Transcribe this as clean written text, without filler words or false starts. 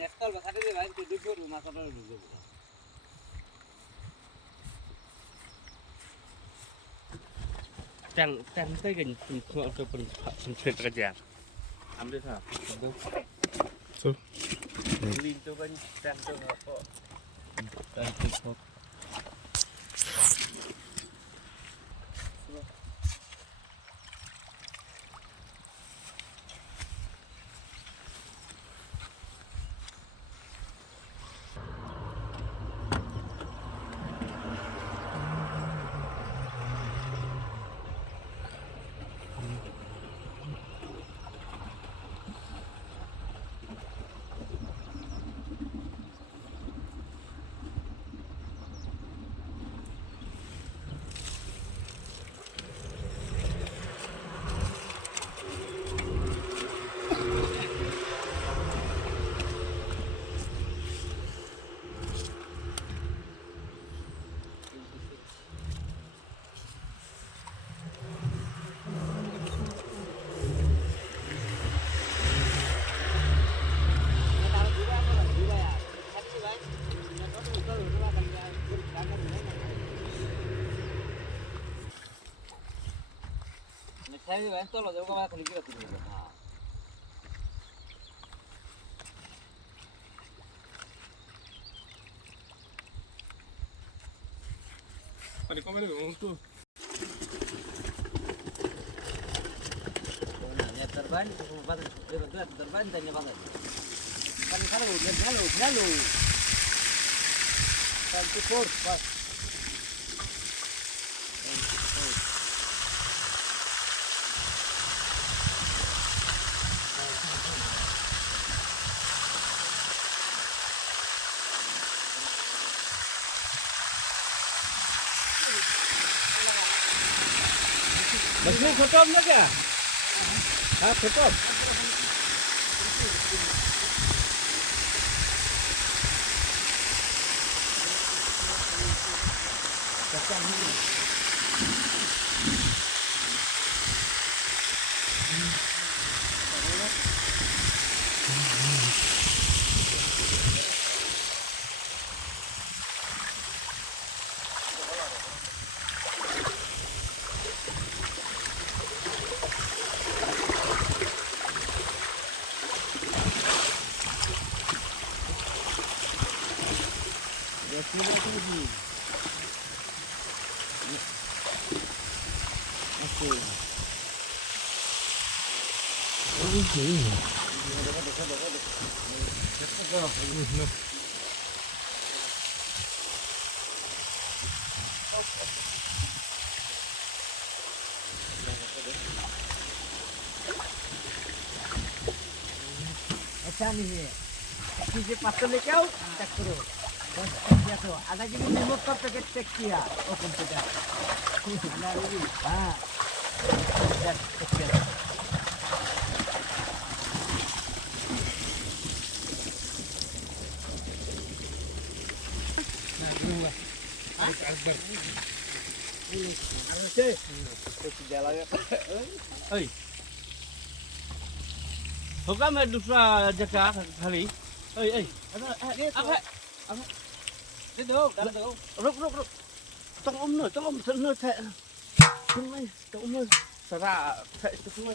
Nettle বাসাতে দে ভাই তুই দেখো মাছটা ঢুকবে ট্যাং tay gần cho phần chuyện cái gì ăn được hả đâu So. Lin cho gần trăng cho nó có Saya ni bantu lo, jauh kau kira tu. Pani kau mana tu? Ya terban, terban tanya apa lagi? Pani kalau, Satu kor, pas. Masih khotol na kya? Ha khotol. अच्छा नहीं है चीजें पत्थर लेके आओ check करो बस किया तो आधा किलो रिमोट का पैकेट चेक किया ओपन किया हाँ चेक किया Ơi. Hôm qua mẹ đục ra giặc cá hali. Ơi. Ăn. Đi đâu đâm đâu Ruk. Tong om thân nơi thẹ. Không ai, tong om nơi. Sara thẹ tong nơi.